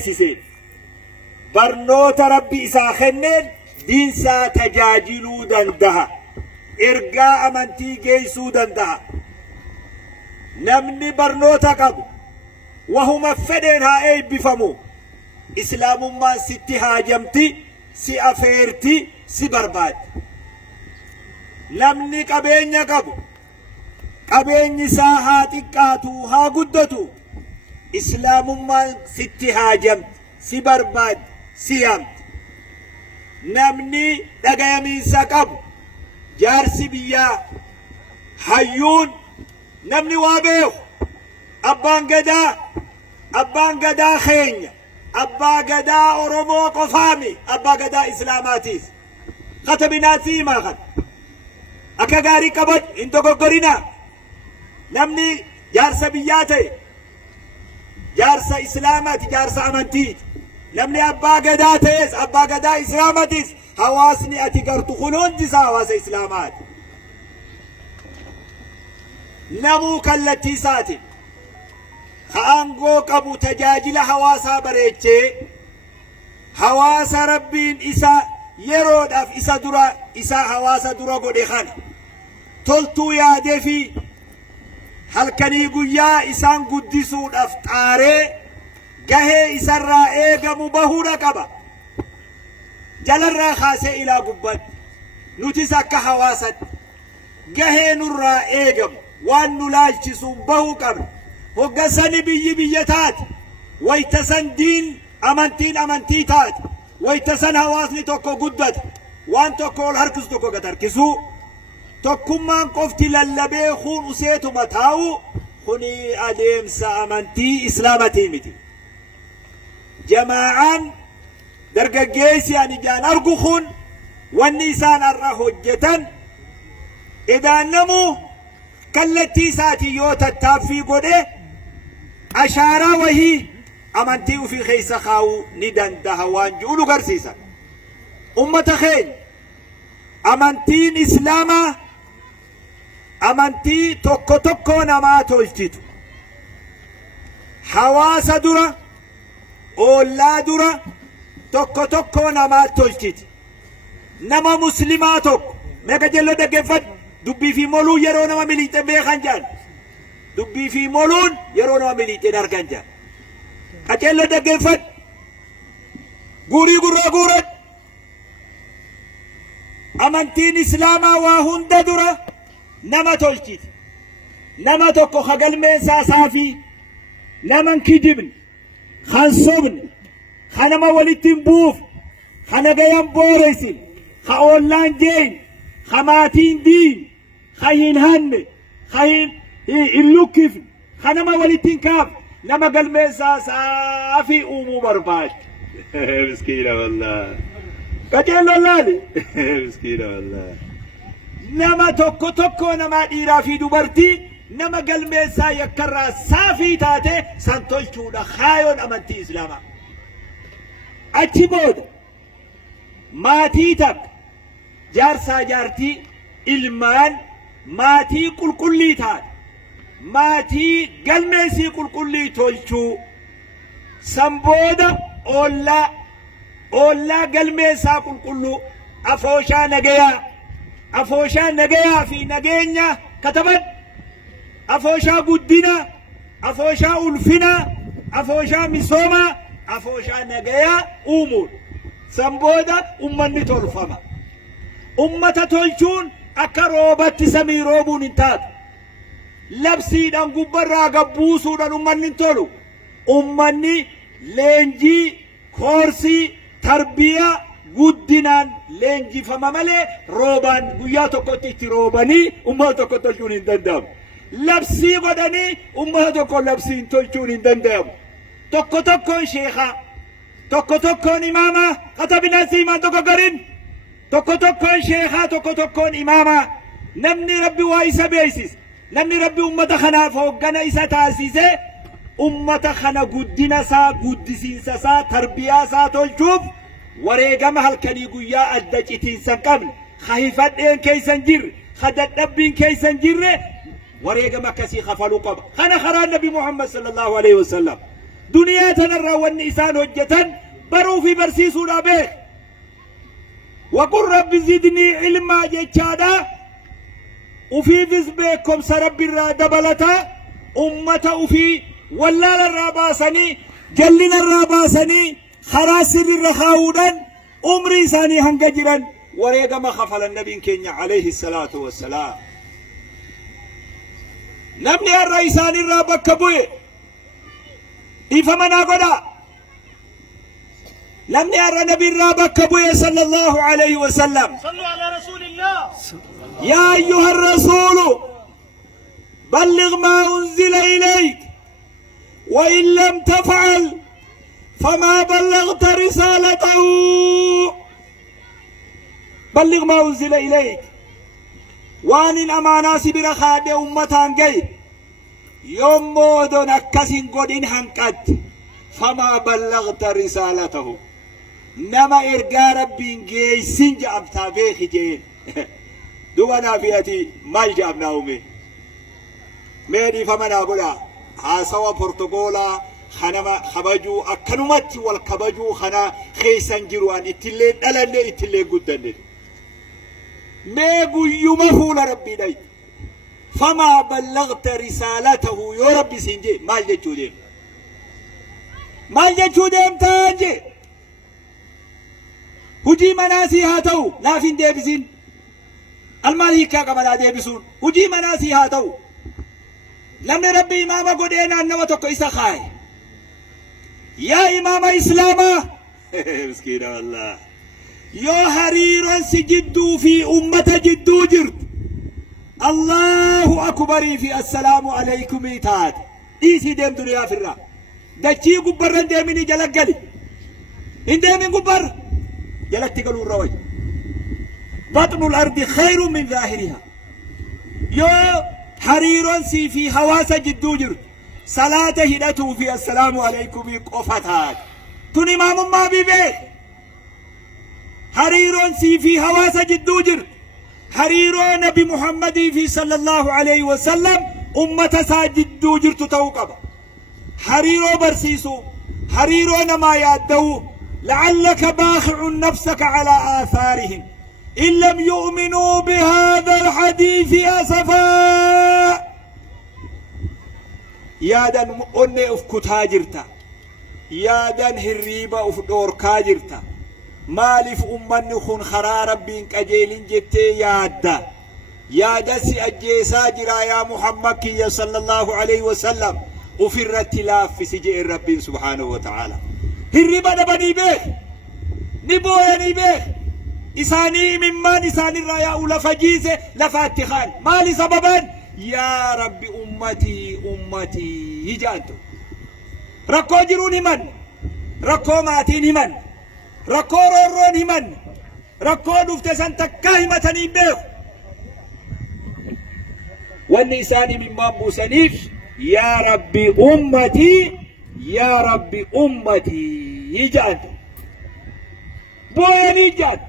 سيسين برنوت ربي إساخنين دينسا تجاجلو دندها إرقاء منتي جيسو دندها نمني برنوتا قبو وهم فدينها أي بفمو إسلام ما ستي هاجمتي سي أفيرتي سي برباد نمني قبين قبو قبين ساحاتي قاتو ها قدتو إسلام ما ستي هاجمت سي برباد سيامت نمني دقيمين ساقب جارسي بيا حيون نمني وابيو أبان قدا خين أبا قدا أورمو قفامي أبا قدا إسلاماتيس خطبنا سيما خط أكا غاري قبض انتو قرنا نمني جارس بياتي جارس إسلاماتي جارس أمنتيت نمني أبا قدا تيس أبا قدا إسلاماتيس حواسني أتقرت خلون جسا حواس إسلامات نمو كالتي ساتي خانقو قبو تجاجل حواسا بريتشي حواس ربين إسا يرود أف إسا درا إسا حواسا درا قد خاني تلتو يادي في halkanii guyyaa isaan guddisuudhaaf xaaree gahee isarraa eegamu bahuudha qaba jalarraa kaasee ilaa gubbatti nutis akka hawaasatti gahee nurraa eegamu waan nu laalchisuun bahuu qabna hoggasani biyya taate waytasan diin amantii taate waytasan hawaasni tokko guddata waan tokko ol harkisu tokko gad harkisuu tokkummaan qofti lallabee kun useetu mataa'u kuni adeemsa amantii islaamatii miti jamaa'aan dargaggeessi ani jaan argu kun wanni isaan irra hojjetan idaannamu kallattii isaatii yoo tattaaffii godhe ashaaraa wahii amantii ufii keessa kaa'uu ni danda'a waan jiru garsiisan ummata keenya amantiin islaamaa amantii tokko namaa tolchitu hawaasa dura oollaa dura tokko namaa tolchiti nama muslimaa tokko meeqa jello dhaggeeffadhu dubbii fi moluu yeroo nama miliixee beekan jaan dubbii fi moluun yeroo nama miliixee argan jaan qacello dhaggeeffadhu guurii gurraa guuradhu amantiin islaamaa waa hunda dura nama tolchiti nama tokko hagalmeessaa saafii naman kijibne kan sobne kanama walittiin buuf kanagayan booreysin ka oollaan jeen ka maatiin diin ka hin hanne ka hin lukkifne kanama walittiin kaaf nama galmeessaa saafii uumuu barbaade miskiina wallah qajeello laali miskiina wallah nama tokko nama dhiiraa fi dubartii nama galmeessaa yakkarraa saafii taate san tolchuudha kaayoon amantii islaamaa achi booda maatii takka jaarsaa jaartii ilmaan maatii qulqullii taate maatii galmeessii qulqullii tolchuu san booda oollaa galmeessaa qulqulluu afooshaa nagayaa fi nageenya kataban afooshaa guddina afooshaa ulfina afooshaa misooma afooshaa nagayaa uumuun san booda ummanni tolfama ummata tolchuun akka roobatti samii roobuun hin taatu labsiidhaan gubbarraa gabbuusuudhaan ummanni hin tolu ummanni leenjii koorsii tarbiyaa guddinaan leenjifama malee roobaan guyyaa tokkotti itti roobanii ummata tokko tolchuun hin danda'amu labsii godhanii ummata tokko labsiin tolchuun hin danda'amu tokkoon sheekhaa tokkoon imaamaa qatabinaa siimaan tokko garin tokkoon sheekhaa tokkoon imaamaa namni rabbi waa isa beeksise namni rabbi ummata kanaaf hooggana isa taasise ummata kana guddina isaa guddisiinsa isaa tarbiyaa isaa tolchuuf wareegama halkanii guyyaa adda citiinsan qabne khahifadheen keeysan jirre khadadhabbiin keeysan jirre wareegama akkasii kafaluu qaba kana karaa nabi muhammad sallallahu alaihi wasallam دنيا تنرى والنسان وجتن برو في برسيسو به وقل رب زدني علما جتشادا وفي فزبكم سرب الرادبلتا أمة وفي ولا الراباسني جلنا الراباسني خراس الرخاودا أمري ثاني هنجرا وريق ما خفل النبي كينيا عليه الصلاة والسلام نبني الرئيسان الرابك كبوي إفمنا قدا لم يرى نبي الرابك كبوي صلى الله عليه وسلم صلوا على رسول الله يا أيها الرسول بلغ ما أنزل إليك وإن لم تفعل فما بلغت رسالته بلغ ما أنزل إليك وان الأمانة سبرا خاد أمتان جاي يوم مودون أكسين قدين هنكت فما بلغت رسالته نما إرقى ربين جاي سنج أبتابيخ جين دوبنا فياتي مال جابنا أمي ميدي فمن أقولا هاسوا برتقولا خنما خبجو أكنمت والكبجو خنا خيسان جروان اتلين ألالي اتلين قدن ميقو يمفول ربي داي فما بلغت رسالته يا ربي سنجي مال جيجو ديم مال جيجو ديم تانجي هجي مناسي هاتو لافين ديبسين الماليكا قبلا ديبسون هجي مناسي هاتو لم ربي إماما قدينا أنه تقو إسا خاي يا إمام إسلاما مسكين والله يا هريرا سجدوا في أمة جدو جرد الله أكبر في السلام عليكم إيتاد إيسي ديم دنيا فرا دجي قبر ديميني جلق قلي إن ديمين قبر جلق تقلوا الروي بطن الأرض خير من ظاهرها يا حريرا سي في حواس جدو جرد صلاة هدته في السلام عليكم قفتات تني ما بيبه حريرون سي في حواس جدو جرد حريرون نبي محمد في صلى الله عليه وسلم أمة ساجدو جرد توقب حريرو برسيسو حريرون ما يادو لعلك باخع نفسك على آثارهم إن لم يؤمنوا بهذا الحديث أسفا يادن أني أفكتها جرتا يادن هريبا أفدوركا جرتا مالف أمان خون خرا ربين كجيلين جتي يادا يادا سي أجيسا جرا يا محمد صلى الله عليه وسلم وفي الرتلاف في سجئ ربين سبحانه وتعالى هريبا نبني به نبويا نبه إساني ممان إساني الرايا أولا فجيزة لفاتخان مالي سببا يا ربي أمتي أمتي هجانتو ركو جروني من ركو ماتيني من ركو روروني من ركو دفتسان تكاهمتني بيخ والنساني ممان بوسنيف يا ربي أمتي يا ربي أمتي هجانتو بويني جات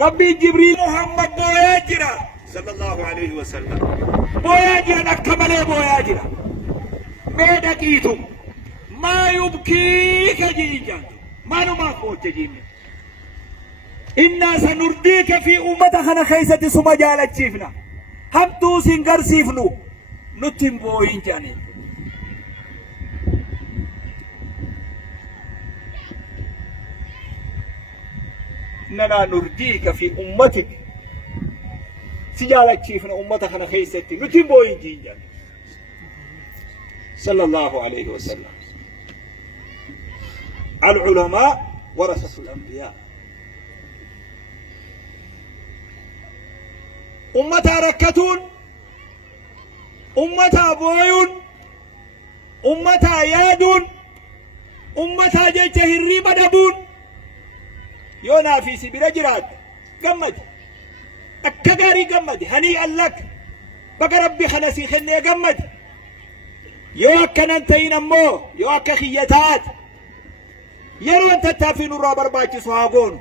ربي جبريل محمد بوياجرا صلى الله عليه وسلم بوياجرا أكمله بوياجرا ميدكيتم ما يبكيك جيجان ما نماك موتجين إنا سنرديك في أمتنا خيسة سما جالت شفنا همتو سنگر سيفنو نتم بوين جاني إننا نرجيك في أمتك سجالك شيفنا أمتك أنا خيستي نتم بوين جيجان صلى الله عليه وسلم العلماء ورثة الأنبياء أمتها ركتون أمتها بويون أمتها يادون أمتها جيت هريبا دبون يونا في سبيل جراد قمد أكغاري قمد هنيئا لك بقى ربي خنسي خني قمد يوكا ننتين أمو يوكا خيتات يرون تتافين الرابر باكي صحابون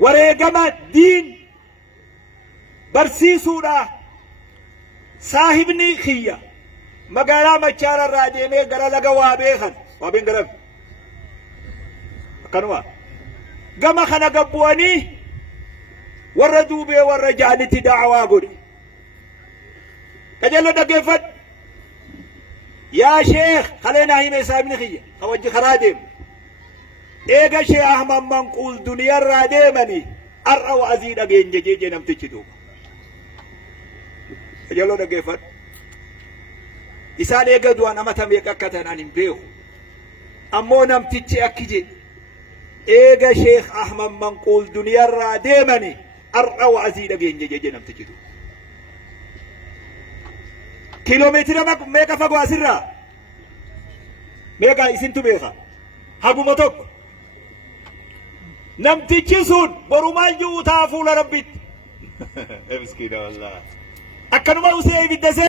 وريقمت دين برسيسونا صاحبني خيّة magaalaa machaara irraa deemee gara laga waabeen garam akkanuma gama kana gabbu'anii warra duubee warra jaanitti da'awaa godhe qajeello dhaggeeffadhu yaa sheekh kaleenaa hime isaabni kiyya ka wajji karaa deemu eega shee ahmad manquul duniyarraa deemanii har'a wa'azii dhageenye jeje namtichi duuba qajeello dhaggeeffadhu isaan eega du'an amata meeqa akka ta'an hin beeku ammoo namtichi akki jedhe eega sheekh ahmad manquul duniyarraa deemanii har'a wa'azii dhageenye jeje namtichi duuba kiiloomeetira meeqa fagoo asirraa meeqa isintu beeka haguma tokko namtichi sun boru maal ji'u ta'a fuula rabbitti miskiina wallah akkanuma usee ibidda